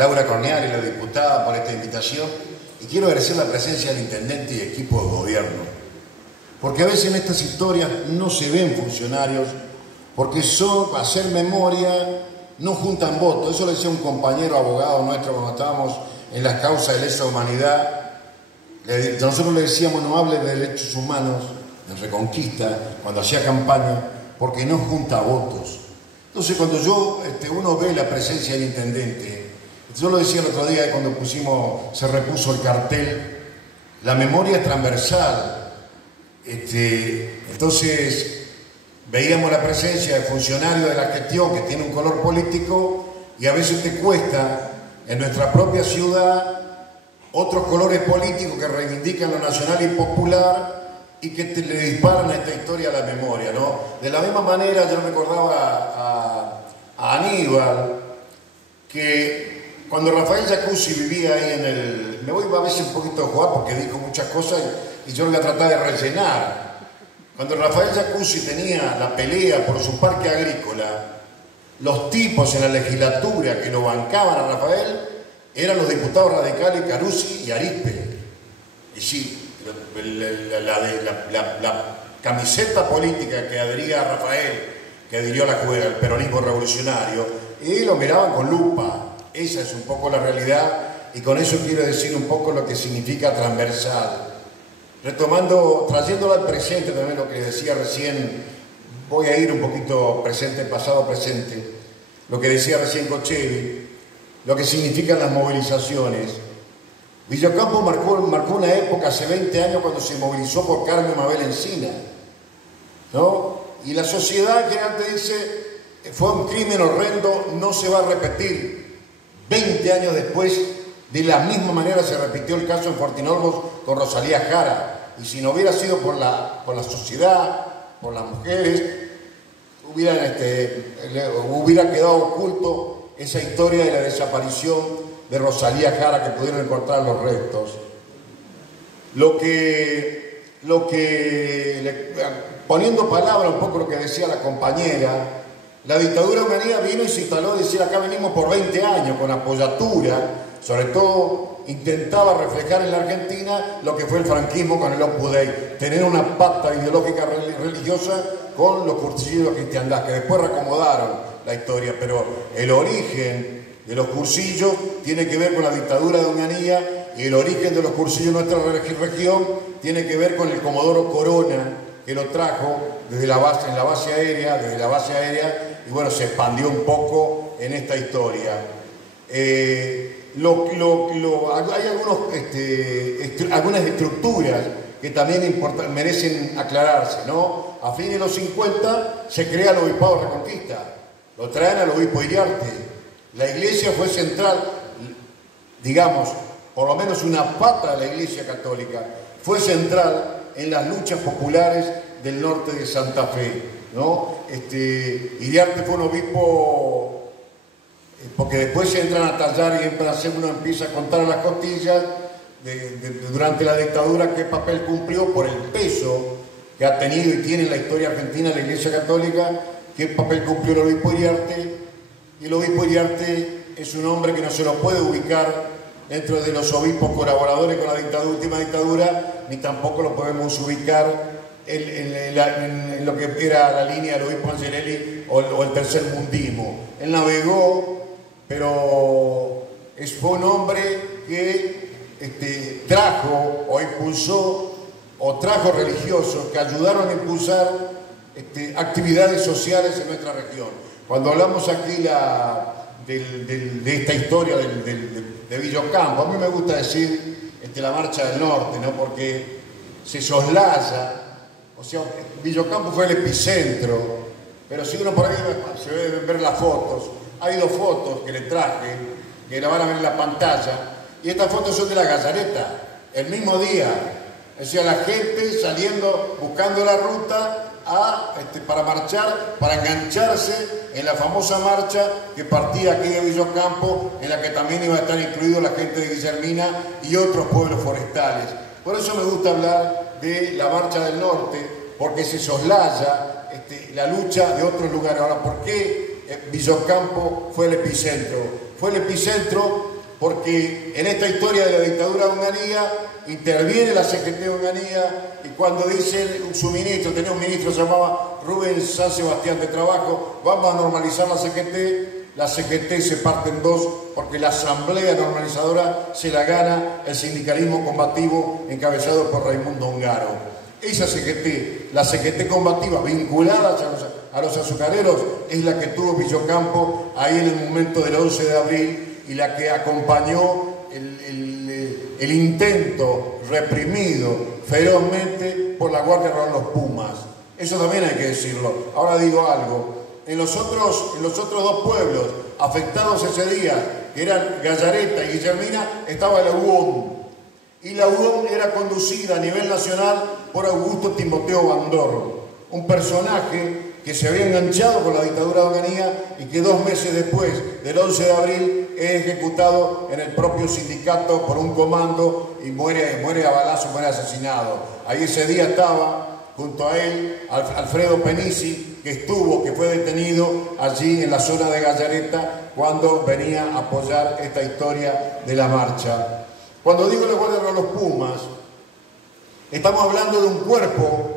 Laura Corneal y la diputada por esta invitación, y quiero agradecer la presencia del intendente y equipo de gobierno, porque a veces en estas historias no se ven funcionarios, porque son, para hacer memoria, no juntan votos. Eso le decía un compañero abogado nuestro cuando estábamos en las causas de lesa humanidad. Nosotros le decíamos: no hable de derechos humanos en Reconquista, cuando hacía campaña, porque no junta votos. Entonces, cuando uno ve la presencia del intendente, yo lo decía el otro día cuando se repuso el cartel, la memoria es transversal. Entonces, veíamos la presencia de funcionarios de la gestión que tiene un color político, y a veces te cuesta en nuestra propia ciudad otros colores políticos que reivindican lo nacional y popular y que le disparan a esta historia a la memoria, ¿no? De la misma manera, yo recordaba a Aníbal, que cuando Rafael Jacuzzi vivía ahí me voy a veces un poquito a jugar porque dijo muchas cosas y yo lo voy a tratar de rellenar. Cuando Rafael Jacuzzi tenía la pelea por su parque agrícola, los tipos en la legislatura que lo bancaban a Rafael eran los diputados radicales Carusi y Arispe. Y sí, la camiseta política que adhería a Rafael, que adhirió al peronismo revolucionario, y lo miraban con lupa. Esa es un poco la realidad, y con eso quiero decir un poco lo que significa transversal. Trayéndolo al presente también, lo que decía recién, voy a ir un poquito presente, pasado, presente, lo que decía recién Cochevi, lo que significan las movilizaciones. Villa Ocampo marcó una época hace 20 años cuando se movilizó por Carmen Mabel Encina, ¿no? Y la sociedad que antes dice, fue un crimen horrendo, no se va a repetir. 20 años después, de la misma manera se repitió el caso en Fortinolvos con Rosalía Jara, y si no hubiera sido por la sociedad, por las mujeres, hubiera quedado oculto esa historia de la desaparición de Rosalía Jara, que pudieron encontrar los restos. Poniendo palabra un poco lo que decía la compañera, la dictadura humanista vino y se instaló, decir, acá venimos por 20 años con apoyatura, sobre todo intentaba reflejar en la Argentina lo que fue el franquismo con el Opus Dei, tener una pacta ideológica religiosa con los cursillos de la cristiandad, que después reacomodaron la historia, pero el origen de los cursillos tiene que ver con la dictadura de Onganía, y el origen de los cursillos de nuestra región tiene que ver con el Comodoro Corona, que lo trajo desde la base aérea, y bueno, se expandió un poco en esta historia. Hay algunas estructuras que también merecen aclararse, ¿no? A fines de los 50 se crea el Obispado de Reconquista, lo traen al obispo Iriarte. La iglesia fue central, digamos, por lo menos una pata de la iglesia católica, fue central en las luchas populares del norte de Santa Fe, ¿no? Iriarte fue un obispo, porque después se entran a tallar y uno empieza a contar a las costillas durante la dictadura qué papel cumplió por el peso que ha tenido y tiene en la historia argentina la iglesia católica, qué papel cumplió el obispo Iriarte. Y el obispo Iriarte es un hombre que no se lo puede ubicar dentro de los obispos colaboradores con la última dictadura, ni tampoco lo podemos ubicar en lo que era la línea del obispo Angelelli o el tercer mundismo. Él navegó, pero fue un hombre que trajo o impulsó o trajo religiosos que ayudaron a impulsar actividades sociales en nuestra región. Cuando hablamos aquí de esta historia de Villa Ocampo, a mí me gusta decir la Marcha del Norte, ¿no? Porque se soslaya, o sea, Villa Ocampo fue el epicentro, pero si uno por ahí se debe ver las fotos, hay dos fotos que le traje, que la van a ver en la pantalla, y estas fotos son de la Gallareta, el mismo día, o sea, la gente saliendo, buscando la ruta, para marchar, para engancharse en la famosa marcha que partía aquí de Villa Ocampo, en la que también iba a estar incluido la gente de Guillermina y otros pueblos forestales. Por eso me gusta hablar de la Marcha del Norte, porque se soslaya la lucha de otros lugares. Ahora, ¿por qué Villa Ocampo fue el epicentro? fue el epicentro, porque en esta historia de la dictadura de Onganía interviene la CGT de Onganía, y cuando dice su ministro, tenía un ministro que se llamaba Rubén San Sebastián de Trabajo, vamos a normalizar la CGT se parte en dos, porque la asamblea normalizadora se la gana el sindicalismo combativo encabezado por Raimundo Ongaro. Esa CGT, la CGT combativa vinculada a los azucareros, es la que tuvo Villocampo ahí en el momento del 11 de abril y la que acompañó el intento reprimido ferozmente por la Guardia Rural Los Pumas. Eso también hay que decirlo. Ahora digo algo. En los otros dos pueblos afectados ese día, que eran Gallareta y Guillermina, estaba la UOM. Y la UOM era conducida a nivel nacional por Augusto Timoteo Bandor, un personaje que se había enganchado con la dictadura de Onganía y que 2 meses después del 11 de abril es ejecutado en el propio sindicato por un comando y muere a balazo, muere asesinado. Ahí ese día estaba junto a él Alfredo Penisi, que fue detenido allí en la zona de Gallareta cuando venía a apoyar esta historia de la marcha. Cuando digo la Guardia Rural Los Pumas, estamos hablando de un cuerpo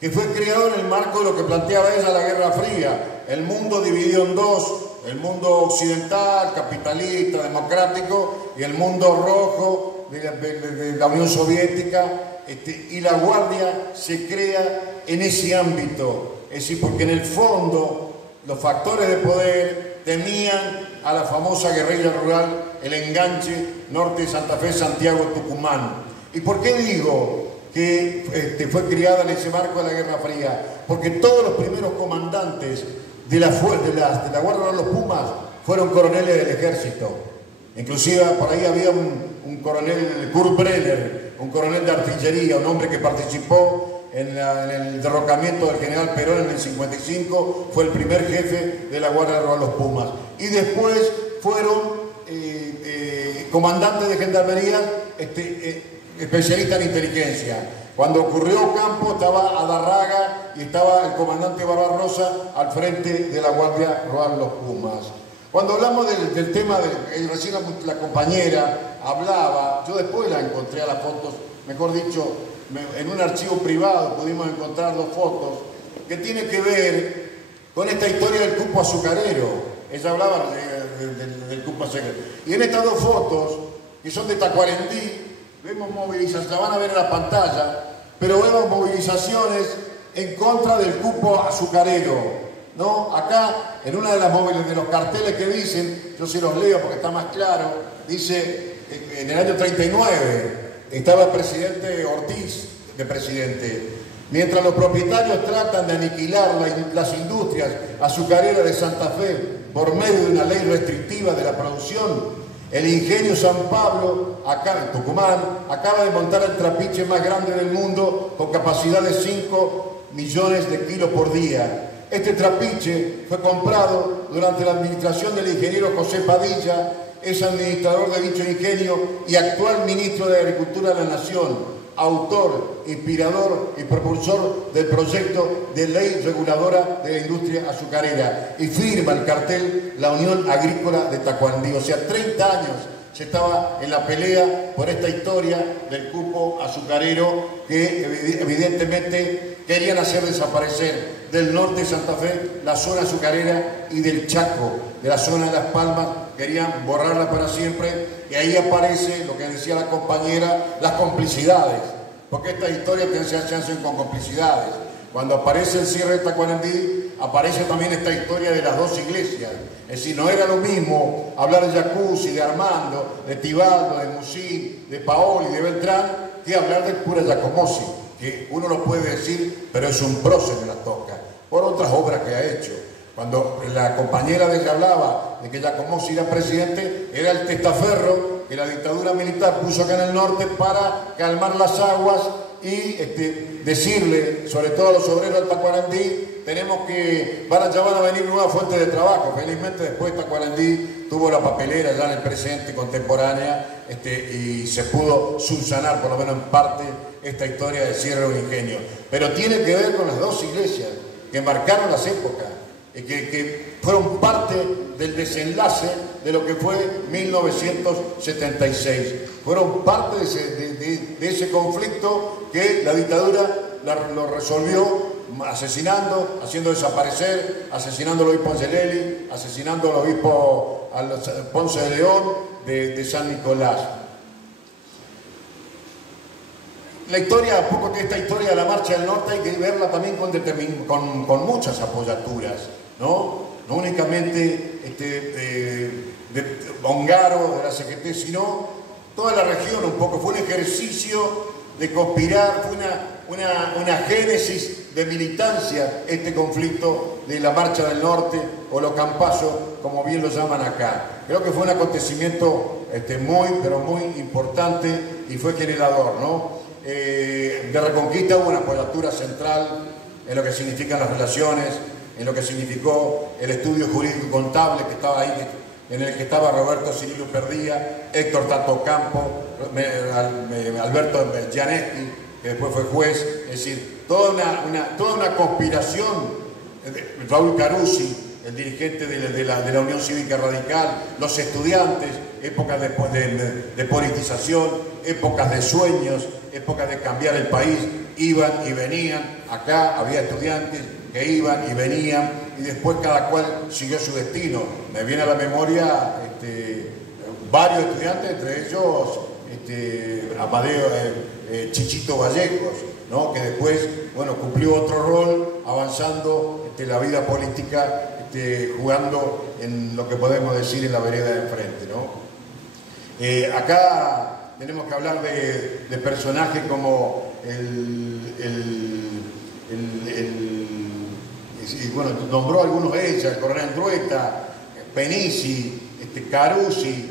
que fue creado en el marco de lo que planteaba ella la Guerra Fría, el mundo dividido en dos, el mundo occidental, capitalista, democrático, y el mundo rojo de la Unión Soviética, y la Guardia se crea en ese ámbito, es decir, porque en el fondo los factores de poder temían a la famosa guerrilla rural, el enganche norte de Santa Fe, Santiago, Tucumán. ¿Y por qué digo que fue criada en ese marco de la Guerra Fría? Porque todos los primeros comandantes de la Guardia Rural Los Pumas fueron coroneles del ejército. Inclusive por ahí había un coronel, Kurt Brenner, un coronel de artillería, un hombre que participó en el derrocamiento del general Perón en el 55, fue el primer jefe de la Guardia Rural Los Pumas. Y después fueron comandantes de gendarmería, especialistas en inteligencia. Cuando ocurrió Ocampo estaba Adarraga y estaba el comandante Barbarossa al frente de la Guardia Rural Los Pumas. Cuando hablamos del tema, recién la compañera hablaba, yo después la encontré a las fotos, mejor dicho, en un archivo privado pudimos encontrar 2 fotos que tienen que ver con esta historia del cupo azucarero. Ella hablaba del cupo azucarero. Y en estas 2 fotos, que son de Tacuarembí, vemos movilizaciones, la van a ver en la pantalla, pero vemos movilizaciones en contra del cupo azucarero, ¿no? Acá, en una de las móviles de los carteles que dicen, yo se los leo porque está más claro, dice, en el año 39, estaba el presidente Ortiz de presidente. Mientras los propietarios tratan de aniquilar las industrias azucareras de Santa Fe por medio de una ley restrictiva de la producción, el ingenio San Pablo, acá en Tucumán, acaba de montar el trapiche más grande del mundo con capacidad de 5 millones de kilos por día. Este trapiche fue comprado durante la administración del ingeniero José Padilla, es administrador de dicho ingenio y actual ministro de Agricultura de la Nación, autor, inspirador y propulsor del proyecto de ley reguladora de la industria azucarera, y firma el cartel la Unión Agrícola de Tacuarembí. O sea, 30 años se estaba en la pelea por esta historia del cupo azucarero que evidentemente querían hacer desaparecer del norte de Santa Fe la zona azucarera y del Chaco, de la zona de Las Palmas, querían borrarla para siempre, y ahí aparece lo que decía la compañera, las complicidades, porque estas historias se hacen con complicidades. Cuando aparece el cierre de Tacuarembí, aparece también esta historia de las 2 iglesias. Es decir, no era lo mismo hablar de Jacuzzi, de Armando, de Tibaldo, de Musín, de Paoli, de Beltrán, que hablar del cura Giacomozzi, que uno lo puede decir, pero es un prócer de la Tosca, por otras obras que ha hecho. Cuando la compañera de ella hablaba de que Giacomozzi era presidente, era el testaferro que la dictadura militar puso acá en el norte para calmar las aguas y decirle, sobre todo a los obreros de Tacuarembí, tenemos que, ya van a venir nuevas fuentes de trabajo. Felizmente después Tacuarembí tuvo la papelera ya en el presente contemporánea, y se pudo subsanar por lo menos en parte esta historia de cierre de un ingenio. Pero tiene que ver con las 2 iglesias que marcaron las épocas, que fueron parte del desenlace de lo que fue 1976. Fueron parte de ese conflicto que la dictadura lo resolvió asesinando, haciendo desaparecer, asesinando al obispo Angelelli, asesinando al obispo Ponce de León de San Nicolás. La historia, un poco que esta historia de la Marcha del Norte hay que verla también con muchas apoyaturas, ¿no? No únicamente de Ongaro, de la CGT, sino toda la región un poco. Fue un ejercicio de conspirar, fue una génesis de militancia este conflicto de la Marcha del Norte o los campazos, como bien lo llaman acá. Creo que fue un acontecimiento pero muy importante y fue generador, ¿no? De Reconquista hubo una apoyatura central en lo que significan las relaciones, en lo que significó el estudio jurídico y contable que estaba ahí, en el que estaba Roberto Cirilo Perdía, Héctor Tato Campo, Alberto Gianetti, que después fue juez, es decir, toda una conspiración, Raúl Carusi, el dirigente de la Unión Cívica Radical, los estudiantes, épocas de politización, épocas de sueños, épocas de cambiar el país, iban y venían, acá había estudiantes que iban y venían, y después cada cual siguió su destino. Me viene a la memoria varios estudiantes, entre ellos Amadeo Chichito Gallegos, ¿no? Que después, bueno, cumplió otro rol, avanzando la vida política, jugando en lo que podemos decir en la vereda de enfrente, ¿no? Acá tenemos que hablar de personajes como bueno, nombró algunos de ellos, el coronel Andrueta, Penisi, Carusi,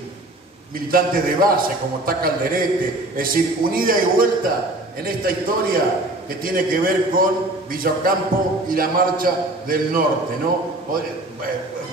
militantes de base como Taca Alderete, es decir, una ida y vuelta en esta historia que tiene que ver con Villocampo y la Marcha del Norte, ¿no?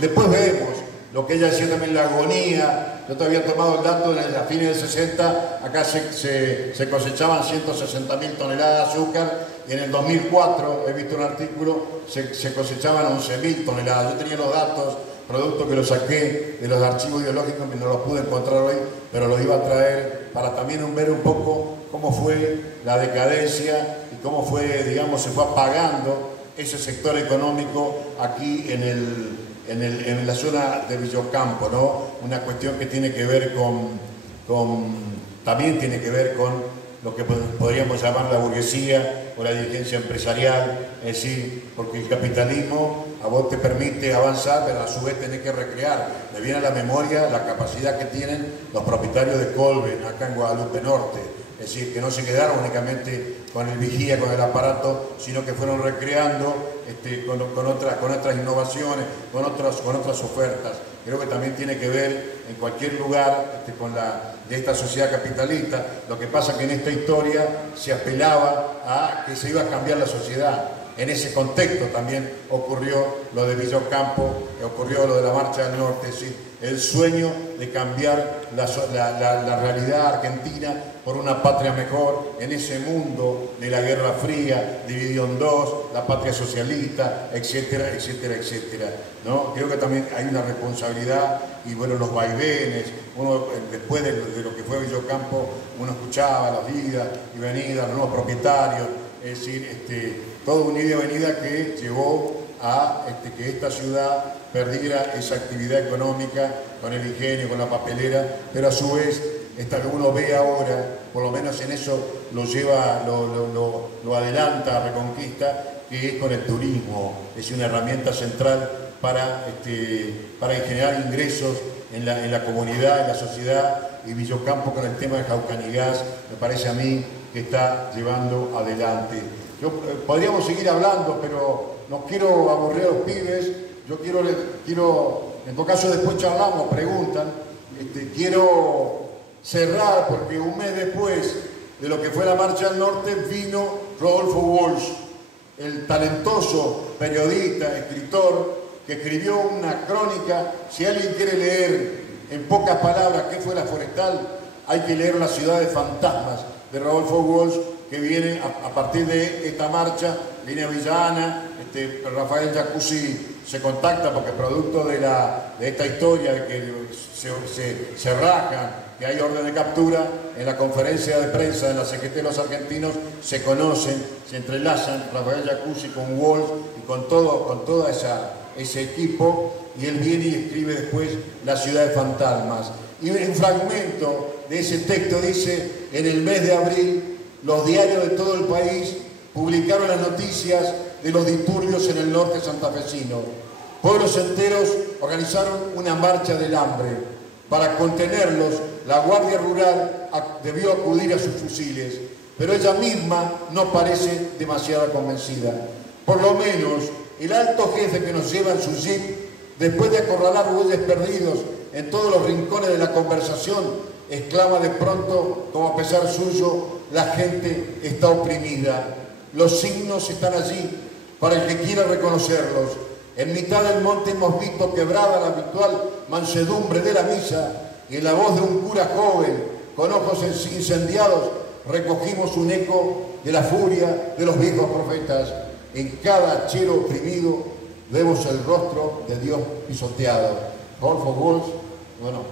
Después vemos lo que ella decía también, la agonía. Yo te había tomado el dato, a fines del 60 acá se cosechaban 160.000 toneladas de azúcar, y en el 2004, he visto un artículo, se cosechaban 11.000 toneladas. Yo tenía los datos, producto que los saqué de los archivos ideológicos, que no los pude encontrar hoy, pero los iba a traer para también ver un poco cómo fue la decadencia y cómo fue, digamos, se fue apagando ese sector económico aquí en la zona de Villocampo, ¿no? Una cuestión que tiene que ver también tiene que ver con lo que podríamos llamar la burguesía o la dirigencia empresarial, es decir, porque el capitalismo a vos te permite avanzar, pero a su vez tenés que recrear. Me viene a la memoria la capacidad que tienen los propietarios de Colben, acá en Guadalupe Norte, es decir, que no se quedaron únicamente con el vigía, con el aparato, sino que fueron recreando con otras innovaciones, con otras ofertas. Creo que también tiene que ver en cualquier lugar de esta sociedad capitalista. Lo que pasa es que en esta historia se apelaba a que se iba a cambiar la sociedad. En ese contexto también ocurrió lo de Villocampo, ocurrió lo de la Marcha del Norte, es decir, el sueño de cambiar la realidad argentina por una patria mejor en ese mundo de la Guerra Fría, dividido en dos, la patria socialista, etcétera, etcétera, etcétera, ¿no? Creo que también hay una responsabilidad y bueno, los vaivenes, uno después de lo que fue Villocampo, uno escuchaba las idas y venidas, los nuevos propietarios, es decir, toda una ida y venida que llevó a que esta ciudad perdiera esa actividad económica con el ingenio, con la papelera, pero a su vez, esta que uno ve ahora, por lo menos en eso lo lleva, lo adelanta a Reconquista, que es con el turismo, es una herramienta central para generar ingresos en la comunidad, en la sociedad, y Villocampo con el tema de Jaucanigas, me parece a mí que está llevando adelante. Podríamos seguir hablando, pero no quiero aburrir a los pibes. Yo quiero, en todo caso después charlamos, preguntan, quiero cerrar porque un mes después de lo que fue la Marcha del Norte vino Rodolfo Walsh, el talentoso periodista, escritor, que escribió una crónica. Si alguien quiere leer en pocas palabras qué fue la Forestal, hay que leer La ciudad de fantasmas de Rodolfo Walsh, que viene a partir de esta marcha línea Villa, Rafael Jacuzzi se contacta porque producto de esta historia de que se rajan, que hay orden de captura, en la conferencia de prensa de la CGT de los argentinos se conocen, se entrelazan Rafael Jacuzzi con Walsh y con todo ese equipo, y él viene y escribe después La ciudad de fantasmas. Y un fragmento de ese texto dice: en el mes de abril los diarios de todo el país publicaron las noticias de los disturbios en el norte santafesino. Pueblos enteros organizaron una marcha del hambre. Para contenerlos, la Guardia Rural debió acudir a sus fusiles, pero ella misma no parece demasiado convencida. Por lo menos, el alto jefe que nos lleva en su jeep, después de acorralar bueyes perdidos en todos los rincones de la conversación, exclama de pronto, como a pesar suyo: la gente está oprimida. Los signos están allí para el que quiera reconocerlos. En mitad del monte hemos visto quebrada la habitual mansedumbre de la misa, y en la voz de un cura joven con ojos incendiados recogimos un eco de la furia de los viejos profetas. En cada hachero oprimido vemos el rostro de Dios pisoteado. Rodolfo Walsh. Bueno,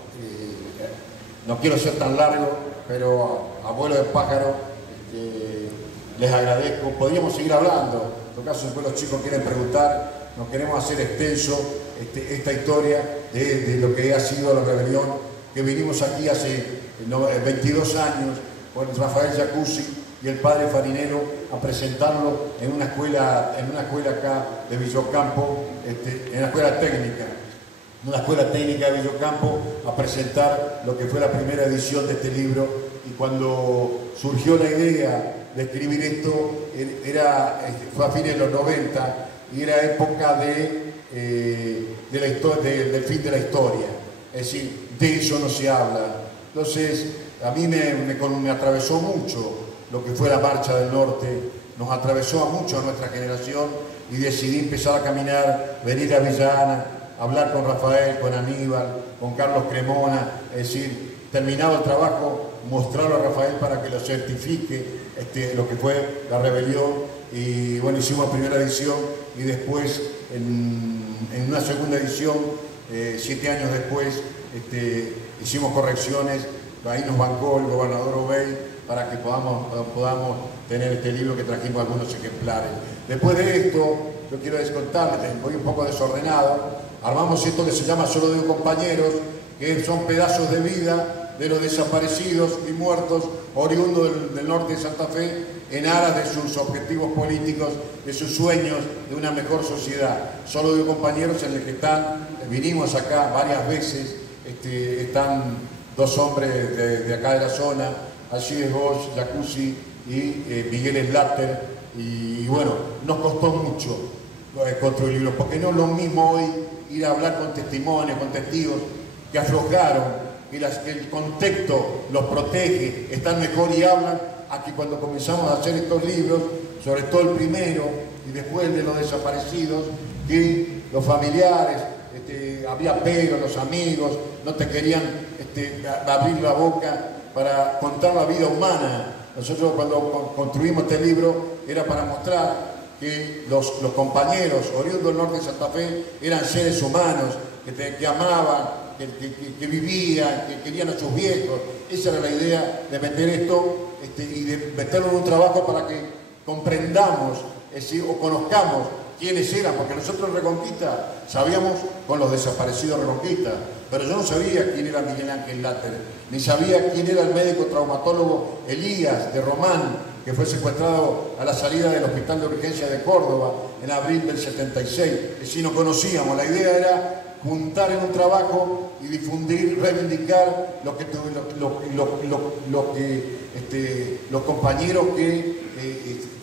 no quiero ser tan largo, pero abuelo de pájaro, les agradezco. Podríamos seguir hablando, en todo caso después los chicos quieren preguntar. Nos queremos hacer extenso esta historia de lo que ha sido la rebelión, que vinimos aquí hace 22 años con Rafael Jacuzzi y el padre Farinero a presentarlo en una escuela acá de Villocampo, en la escuela técnica de Villocampo, a presentar lo que fue la primera edición de este libro. Y cuando surgió la idea de escribir esto, fue a fines de los 90, y era época del fin de la historia. Es decir, de eso no se habla. Entonces, a mí me atravesó mucho lo que fue la Marcha del Norte, nos atravesó a mucho a nuestra generación, y decidí empezar a caminar, venir a Villana, hablar con Rafael, con Aníbal, con Carlos Cremona, es decir, terminado el trabajo, mostrarlo a Rafael para que lo certifique lo que fue la rebelión. Y bueno, hicimos primera edición y después en una segunda edición, 7 años después, hicimos correcciones. Ahí nos bancó el gobernador Obey para que podamos tener este libro, que trajimos algunos ejemplares. Después de esto, yo quiero contarles, voy un poco desordenado, armamos esto que se llama Solo Digo Compañeros, que son pedazos de vida de los desaparecidos y muertos oriundos del norte de Santa Fe, en aras de sus objetivos políticos, de sus sueños de una mejor sociedad. Solo Digo Compañeros, en el que vinimos acá varias veces, están 2 hombres de acá de la zona, Alcides Bosch, Jacuzzi y Miguel Slater, y bueno, nos costó mucho construir libros, porque no es lo mismo hoy ir a hablar con testimonios, con testigos que aflojaron, que el contexto los protege, están mejor y hablan, a que cuando comenzamos a hacer estos libros, sobre todo el primero y después el de los desaparecidos, que los familiares, había pero, los amigos no te querían abrir la boca para contar la vida humana. Nosotros cuando construimos este libro era para mostrar que los compañeros oriundos del norte de Santa Fe eran seres humanos, que amaban, que vivían, que querían a sus viejos. Esa era la idea de meter esto y de meterlo en un trabajo para que comprendamos o conozcamos quiénes eran, porque nosotros en Reconquista sabíamos con los desaparecidos de Reconquista, pero yo no sabía quién era Miguel Ángel Slater, ni sabía quién era el médico traumatólogo Elías de Román, que fue secuestrado a la salida del Hospital de Urgencia de Córdoba en abril del 76. Si no conocíamos, la idea era juntar en un trabajo y difundir, reivindicar los compañeros que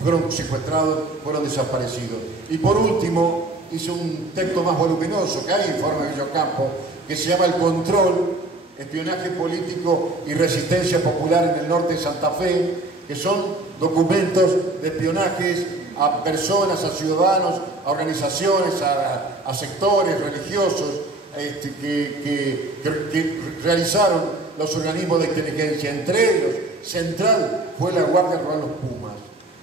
fueron secuestrados, fueron desaparecidos. Y por último, hice un texto más voluminoso que hay en Informe de Villocampo, que se llama El control, espionaje político y resistencia popular en el norte de Santa Fe, que son documentos de espionajes a personas, a ciudadanos, a organizaciones, a sectores religiosos que realizaron los organismos de inteligencia. Entre ellos, central fue la Guardia Rural Los Pumas.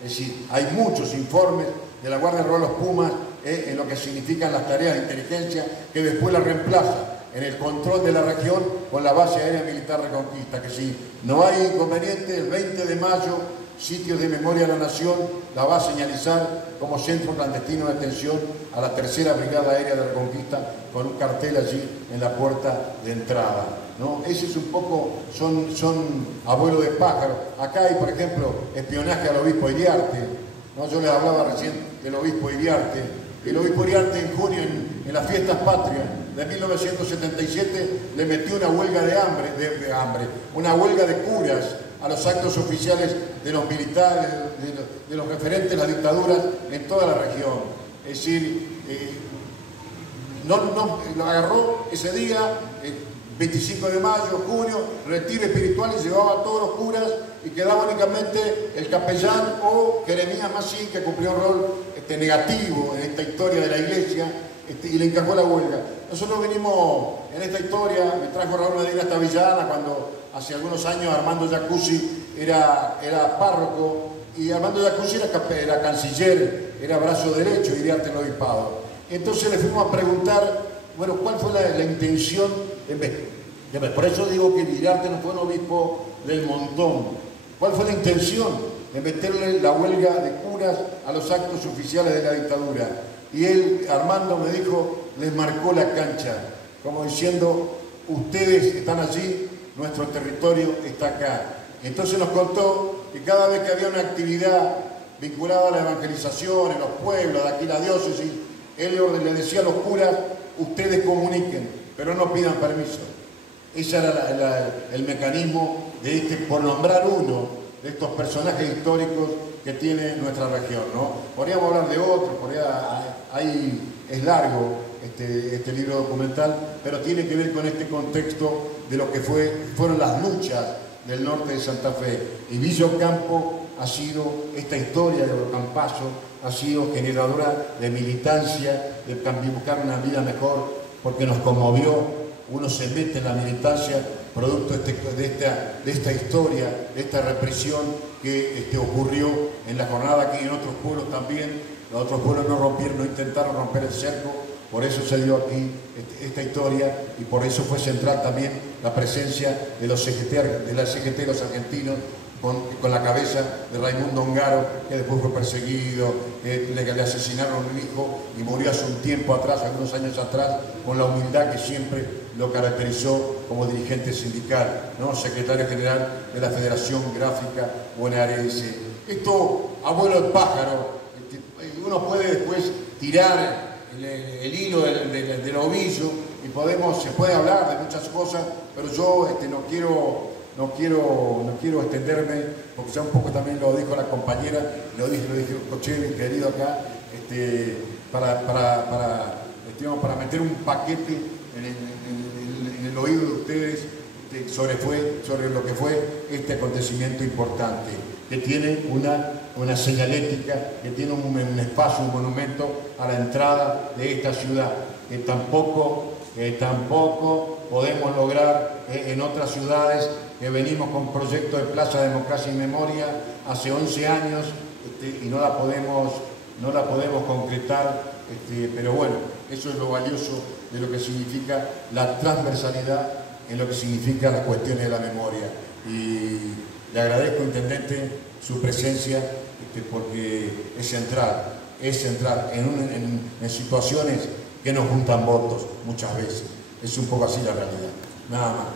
Es decir, hay muchos informes de la Guardia Rural Los Pumas en lo que significan las tareas de inteligencia, que después la reemplaza en el control de la región con la base aérea militar Reconquista, que si no hay inconveniente, el 20 de mayo, Sitios de Memoria de la Nación la va a señalizar como centro clandestino de detención a la Tercera Brigada Aérea de Reconquista, con un cartel allí en la puerta de entrada, ¿no? Ese es un poco, son abuelo de pájaro. Acá hay, por ejemplo, espionaje al obispo Iriarte, ¿no? Yo les hablaba recién del obispo Iriarte. El obispo Iriarte en junio, en las fiestas patrias de 1977, le metió una huelga de hambre, una huelga de curas a los actos oficiales de los militares, de los referentes de las dictaduras en toda la región. Es decir, lo agarró ese día, 25 de mayo, junio, retiro espiritual, y llevaba a todos los curas y quedaba únicamente el capellán o Jeremías Massín, que cumplió un rol negativo en esta historia de la iglesia, y le encajó la huelga. Nosotros venimos en esta historia, me trajo Raúl Medina hasta Villana cuando hace algunos años Armando Jacuzzi era párroco, y Armando Jacuzzi era canciller, era brazo derecho y Iriarte en el obispado. Entonces le fuimos a preguntar, bueno, ¿cuál fue la intención? Por eso digo que Iriarte no fue un obispo del montón. ¿Cuál fue la intención? De meterle la huelga de curas a los actos oficiales de la dictadura. Y él, Armando, me dijo, les marcó la cancha, como diciendo, ustedes están allí, nuestro territorio está acá. Entonces nos contó que cada vez que había una actividad vinculada a la evangelización en los pueblos, de aquí la diócesis, él le decía a los curas, ustedes comuniquen, pero no pidan permiso. Ese era el mecanismo de por nombrar uno de estos personajes históricos que tiene nuestra región, ¿no? Podríamos hablar de otros, es largo este libro documental, pero tiene que ver con este contexto de lo que fueron las luchas del norte de Santa Fe. Y Villa Ocampo ha sido, esta historia de Ocampazo ha sido generadora de militancia, de buscar una vida mejor, porque nos conmovió. Uno se mete en la militancia producto de esta historia, de esta represión que ocurrió en la jornada aquí y en otros pueblos también. Los otros pueblos no intentaron romper el cerco, por eso se dio aquí esta historia, y por eso fue central también la presencia de la CGT de los argentinos, con la cabeza de Raimundo Ongaro, que después fue perseguido, le asesinaron un hijo y murió hace un tiempo atrás, algunos años atrás, con la humildad que siempre lo caracterizó como dirigente sindical, ¿no? Secretario general de la Federación Gráfica Bonaerense. Esto, abuelo de pájaro, uno puede después tirar el hilo del ovillo y se puede hablar de muchas cosas, pero yo no quiero extenderme, porque ya un poco también lo dijo la compañera, lo dijo Cocheve, querido acá, para meter un paquete en el oído de ustedes sobre lo que fue este acontecimiento importante, que tiene una señalética, que tiene un espacio, un monumento a la entrada de esta ciudad, que tampoco podemos lograr en otras ciudades, que venimos con proyectos de Plaza Democracia y Memoria hace 11 años y no la podemos concretar, pero bueno, eso es lo valioso de lo que significa la transversalidad en lo que significa las cuestiones de la memoria. Y le agradezco, intendente, su presencia, porque es central en situaciones que nos juntan votos muchas veces. Es un poco así la realidad. Nada más.